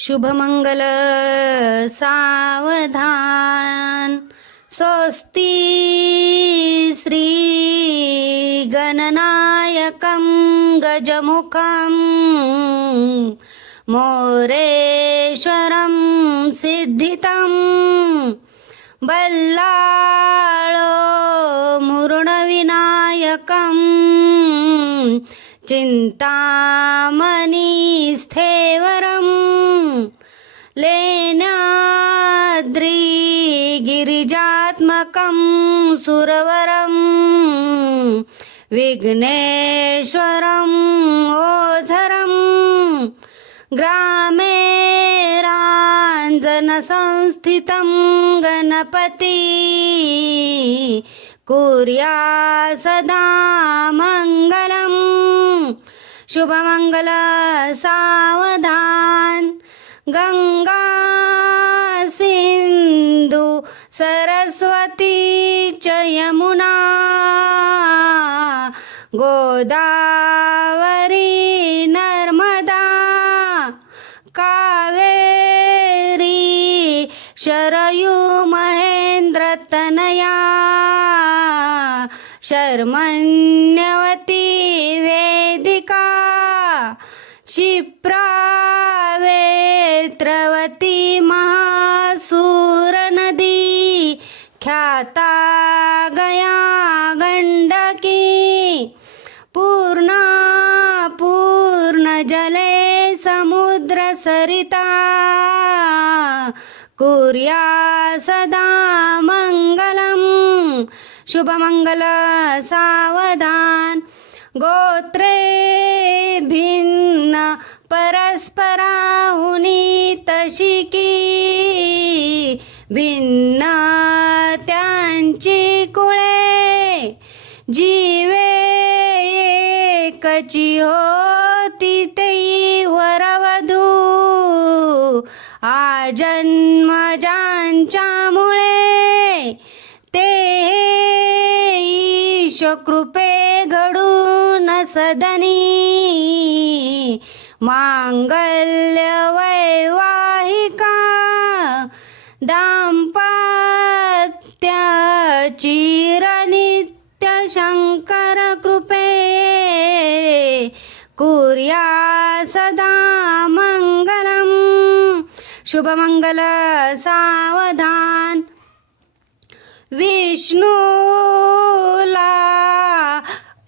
शुभमंगल सावधान। स्वस्ति श्री गणनायकं गजमुखं मोरेश्वरं सिद्धितं बल्लाळो मुरुणविनायकं चिन्तामणिस्थेवरम् लेनाद्रिगिरिजात्मकं सुरवरं विघ्नेश्वरम् ओझरं ग्रामे राञ्जनसंस्थितं गणपति कुर्या सदा शुभमङ्गल सावधान। गंगा सिंधु सरस्वती च यमुना। गोदावरी नर्मदा। कावेरी शरयू महेन्द्रतनया शर्मण्यवती वेदिका क्षिप्रा महासूर नदी ख्याता गया गण्डकी पूर्णा पूर्णजले समुद्रसरिता कुर्या सदा मङ्गलम् शुभमङ्गल सावधान। गोत्रे भिन्न परस्पराहुनी तशिकी भिन्न त्यांची कुळे जीवे एकची होती ते वरवधू. आजन्मजांच्यामुळे ते ईश कृपे घडून सदनी मांगल्य वैवाहिका दाम्पत्य शंकर कृपे कुर्या सदा मङ्गलम् शुभमङ्गल सावधान। विष्णूला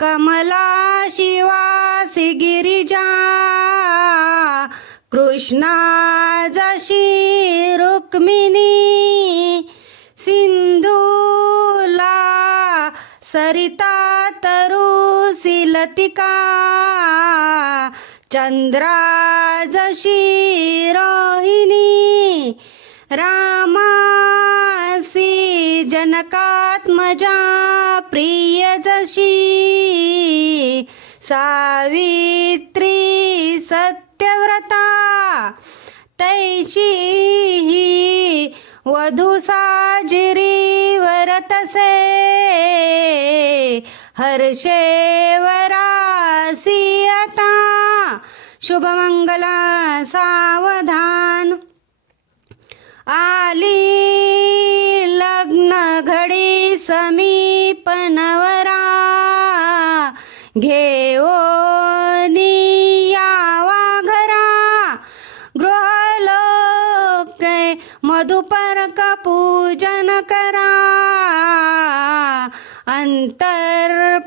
कमला शिवासी गिरिजा कृष्णा जशी रुक्मिणी सिंधूला सरिता तरुसिलतिका चंद्रा जशी रोहिणी रामा जनकात्मजा प्रिय जशी. सावित्री सत्यव्रता तैशी वधू साजिरी वरतसे. हर्षेवरासी आता शुभमंगला सावधान. आली पनवरा घेओ घेओनी यावा घरा गृहलोक मधुपर पूजन करा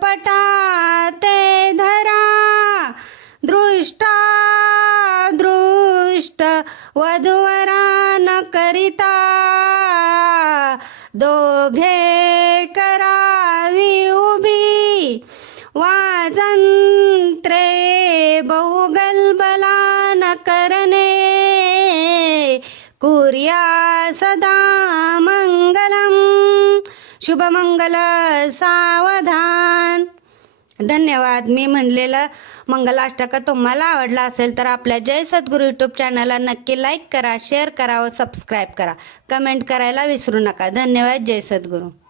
अंतरपटाते धरा दृष्टा दृष्ट वधुवरा न करिता दोघे वाजंत्रे बहुगलबला न करणे कुर्या सदा मंगलम। शुभमंगल सावधान। धन्यवाद मी म्हणलेलं मंगलाष्टक तुम्हाला आवडला असेल तर आपल्या जय सद्गुरू यूट्यूब चॅनलला नक्की लाईक करा शेअर करा व सबस्क्राईब करा. कमेंट करायला विसरू नका. धन्यवाद जय सद्गुरू.